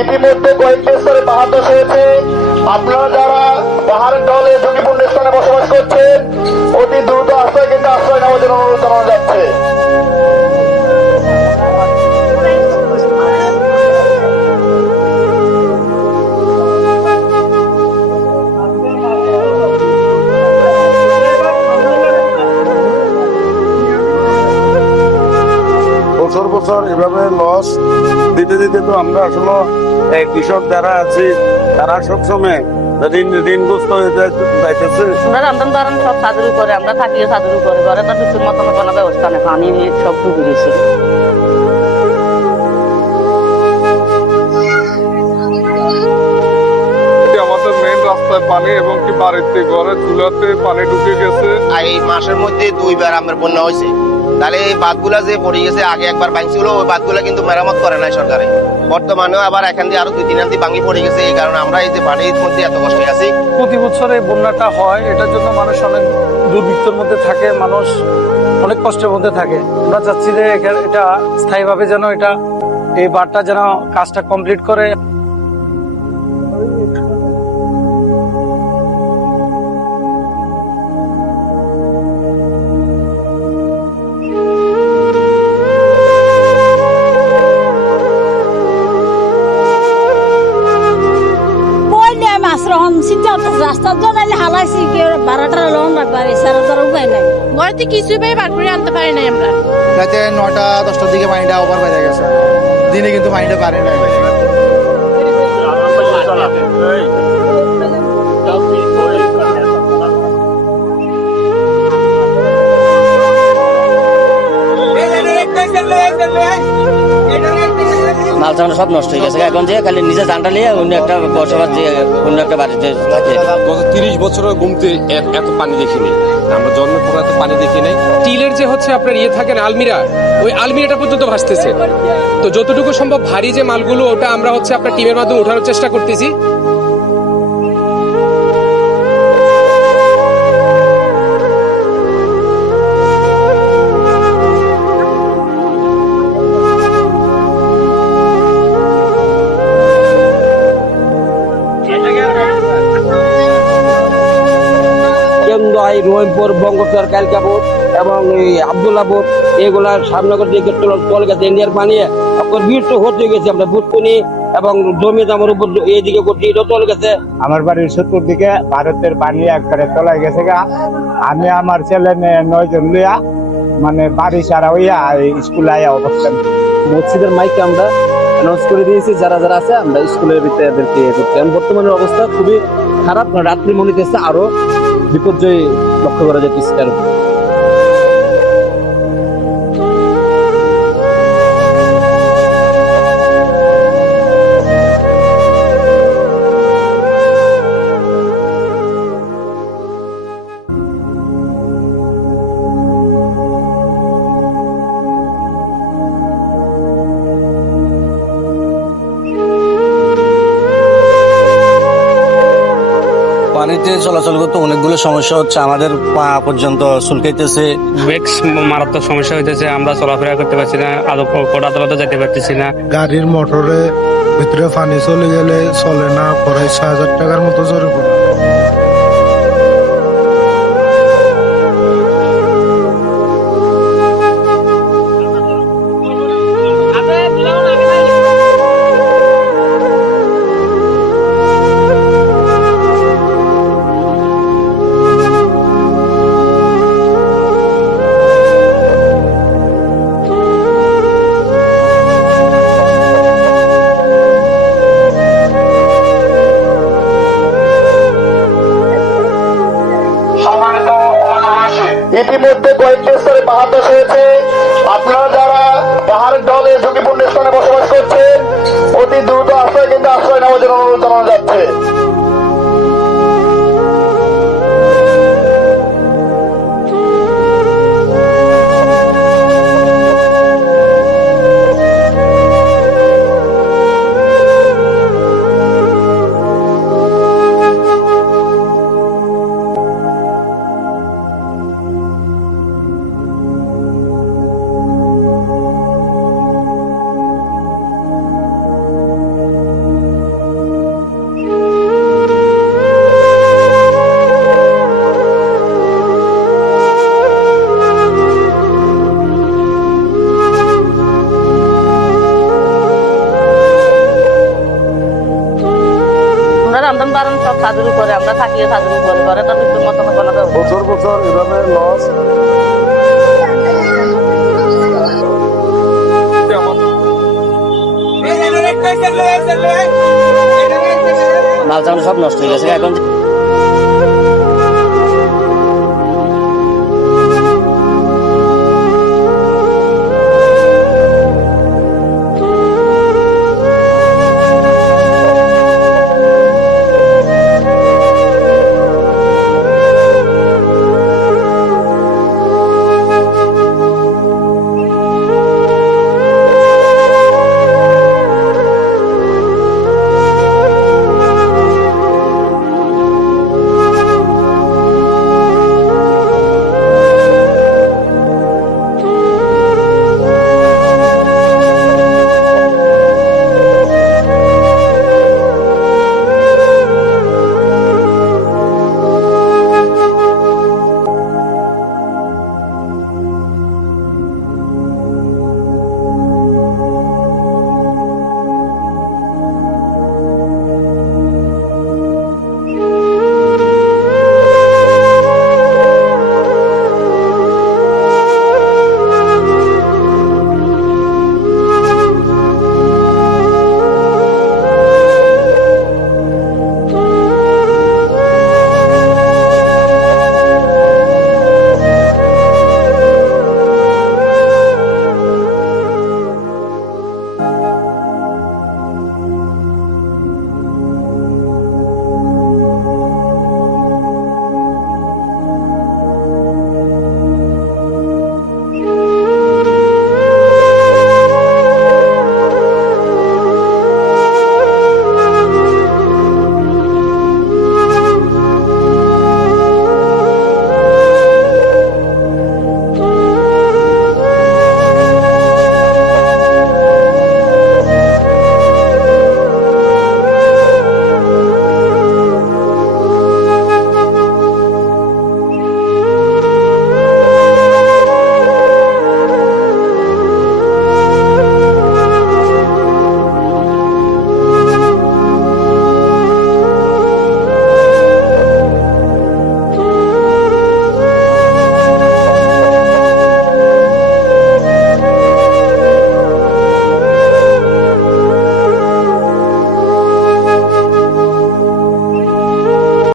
ইতিমধ্যে কয়েকটি স্তরে পাহাড় ধস হয়েছে। আপনারা যারা পাহাড়ের ঢলে ঝুঁকিপূর্ণ স্থানে বসবাস করছেন, অতি দ্রুত আশ্রয় কেন্দ্রে আশ্রয় নেওয়ার জন্য অনুরোধ জানানো যাচ্ছে। বছর বছর এভাবে লস দিতে দিতে তো আমরা আসলে কৃষক যারা আছে তারা সবসময় ঋণগ্রস্ত হয়ে যাইতেছে। আমরা রান্ধন বাড়ান সব সাদুর উপরে, আমরা থাকিও সাদুর উপরে, ঘরে তো টুকুর মতন কোনো ব্যবস্থা নেই, পানি সব ডুবে গেছে। আমাদের মেইন রাস্তায় পানি এবং কি বাড়িতে ঘরে চুলাতে পানি ঢুকে গেছে। এই মাসের মধ্যে দুইবার আমার বন্যা হয়েছে। তাহলে এই বাঁধগুলা যে পড়ে গেছে, আগে একবার ভাঙছিল, ওই বাঁধগুলা কিন্তু মেরামত করে নাই সরকারে। বর্তমানেও আবার এখান দিয়ে আরো 2-3 আন্তি ভাঙি পড়ে গেছে। এই কারণে আমরা এই যে পানির মধ্যে এত কষ্টে আছি। প্রতি বছর এই বন্যাটা হয়, এটার জন্য মানুষ অনেক দুর্ভিক্ষের মধ্যে থাকে, মানুষ অনেক কষ্টের মধ্যে থাকে। আমরা চাচ্ছি যে এটা স্থায়ীভাবে যেন এই বাঁধটা যেন কাজটা কমপ্লিট করে। রাস্তার জন্য হালাইছি ভাড়াটা লোন রাখবার এছাড়া তার উপায় নাই। ঘরে কিছুই পাই বার করে আনতে পারি নাই আমরা। রাতে 9টা-10টার দিকে পানিটা ওভার বেড়ে গেছে, দিনে কিন্তু পানিটা পারে নাই। মাল সামান সব নষ্ট হয়ে গেছে। এখন যে খালি নিজে জানটা নিয়ে অন্য একটা বসবাস দিয়ে অন্য একটা বাড়িতে থাকে। গত 30 বছরের গুমতে এত পানি দেখিনি, আমরা জন্মের পর এত পানি দেখি নাই। স্টিলের যে হচ্ছে আপনার থাকেন আলমিরা, ওই আলমিরাটা পর্যন্ত ভাসতেছে। তো যতটুকু সম্ভব ভারী যে মালগুলো, ওটা আমরা হচ্ছে আপনার টিমের মাধ্যমে ওঠানোর চেষ্টা করতেছি। রহিমপুর, বঙ্গোপসাগর, কালকাপুর এবং আবদুল্লাপুর, এগুলার সামনগর দিকে চলে গেছে ইন্ডিয়ার পানি। বীর তো হতে গেছে, আমরা বুটকুনি এবং জমি জামার উপর এইদিকে করছি, এটা চলে গেছে। আমার বাড়ির 70 দিকে ভারতের পানি একবারে চলে গেছে গা। আমি আমার ছেলে 9 জন লইয়া মানে বাড়ি সারা হইয়া স্কুলে আয়া অবস্থান। মসজিদের মাইকে আমরা অ্যানাউন্স করে দিয়েছি, যারা যারা আছে আমরা স্কুলের ভিতরে এদেরকে করছি। বর্তমানের অবস্থা খুবই খারাপ, রাত্রি মনে হচ্ছে আরো বিপর্যয় লক্ষ্য করা যাচ্ছে। পানিতে চলাচল করতে অনেকগুলো সমস্যা হচ্ছে, আমাদের পা পর্যন্ত চুলকাইতেছে, মারাত্মক সমস্যা হইতেছে। আমরা চলাফেরা করতে পারছি না, কোর্ট আদালতে যেতে পারতেছি না। গাড়ির মোটরে ভিতরে পানি চলে গেলে চলে না, প্রায় 6,000 টাকার মতো জোরে পড়ে। ইতিমধ্যে কয়েকটি স্তরে পাহাড় ধস হয়েছে। আপনারা যারা পাহাড়ের ঢলে ঝুঁকিপূর্ণ স্থানে বসবাস করছেন, অতি দ্রুত আশ্রয় কেন্দ্রে আশ্রয় নেওয়ার জন্য অনুরোধ জানানো যাচ্ছে। তাদের উপরে আমরা থাকিও তাদের উপরে ঘরে তো সুস্থ মতন কোনো ব্যবস্থা বছর বছর এভাবে লস মাল চাল সব নষ্ট হয়ে গেছে এখন